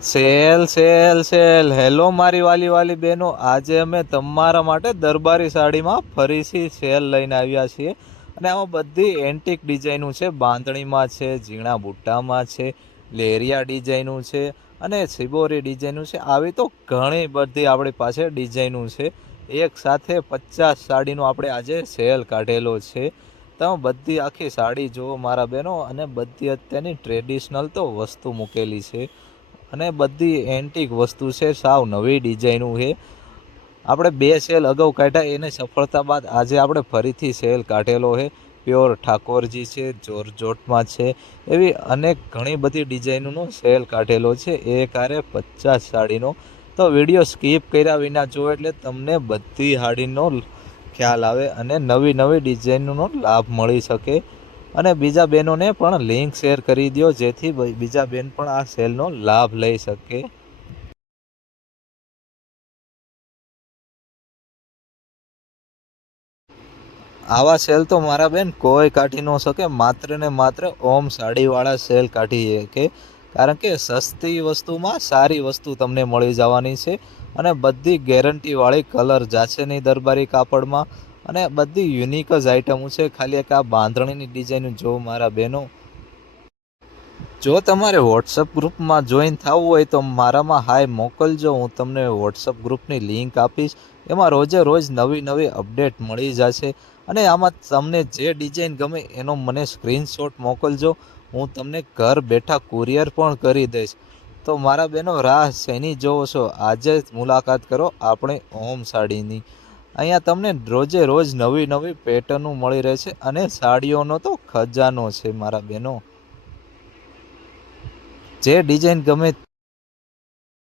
Sale sale sale hello મારી વાલી વાલી બહેનો, આજે અમે તમારા માટે દરબારી સાડીમાં ફરીથી સેલ લઈને આવ્યા છીએ. અને આમાં બધી એન્ટિક ડિઝાઇનું છે. બાંધણીમાં છે, ઝીણા બુટ્ટામાં છે, લેરિયા ડિઝાઇનું છે અને સિબોરી ડિઝાઇનું છે. આવી તો ઘણી બધી આપણી પાસે ડિઝાઇનું છે. એક સાથે 50 સાડીનો આપણે આજે સેલ કાઢેલો છે. તમે બધી આખી સાડી જુઓ મારા બહેનો, અને બધી અત્યારની ટ્રેડિશનલ તો વસ્તુ મૂકેલી છે. અને બધી એન્ટિક વસ્તુ છે, સાવ નવી ડિઝાઇનું છે. આપણે 2 સેલ અગાઉ કાઢ્યા, એને સફળતા બાદ આજે આપણે ફરીથી સેલ કાઢેલો છે. પ્યોર ઠાકોરજી છે, જોરજોટમાં છે, એવી અનેક ઘણી બધી ડિઝાઇનોનો સેલ કાઢેલો છે. એક હારે 50 સાડીનો. તો વિડીયો સ્કીપ કર્યા વિના જુઓ એટલે તમને બધી સાડીનો ખ્યાલ આવે અને નવી નવી ડિઝાઇનનો લાભ મળી શકે. અને બીજા બહેનોને પણ લિંક શેર કરી દો, જેથી બીજા બહેન પણ આ સેલનો લાભ લઈ શકે. આવા સેલ તો મારા બેન કોઈ કાઢી ન શકે. માત્ર ને માત્ર ઓમ સાડીવાળા સેલ કાઢી શકે. કારણ કે સસ્તી વસ્તુમાં સારી વસ્તુ તમને મળી જવાની છે. અને બધી ગેરંટીવાળી, કલર જાશે નહીં દરબારી કાપડમાં. અને બધી યુનિક જ આઇટમો છે. ખાલી એક આ બાંધણીની ડિઝાઇન જો મારા બહેનો. જો તમારે વોટ્સઅપ ગ્રુપમાં જોઈન થવું હોય તો મારામાં હાય મોકલજો. હું તમને વોટ્સઅપ ગ્રુપની લિંક આપીશ. એમાં રોજે રોજ નવી નવી અપડેટ મળી જશે. અને આમાં તમને જે ડિઝાઇન ગમે એનો મને સ્ક્રીનશોટ મોકલજો. હું તમને ઘર બેઠા કુરિયર પણ કરી દઈશ. તો મારા બહેનો, રાહ શેની જોવો છો? આજે જ મુલાકાત કરો આપણી ઓમ સાડીની. અહીંયા તમને રોજે રોજ નવી નવી પેટર્નો મળી રહેશે. અને સાડીઓનો તો ખજાનો છે મારા બહેનો. જે ડિઝાઇન ગમે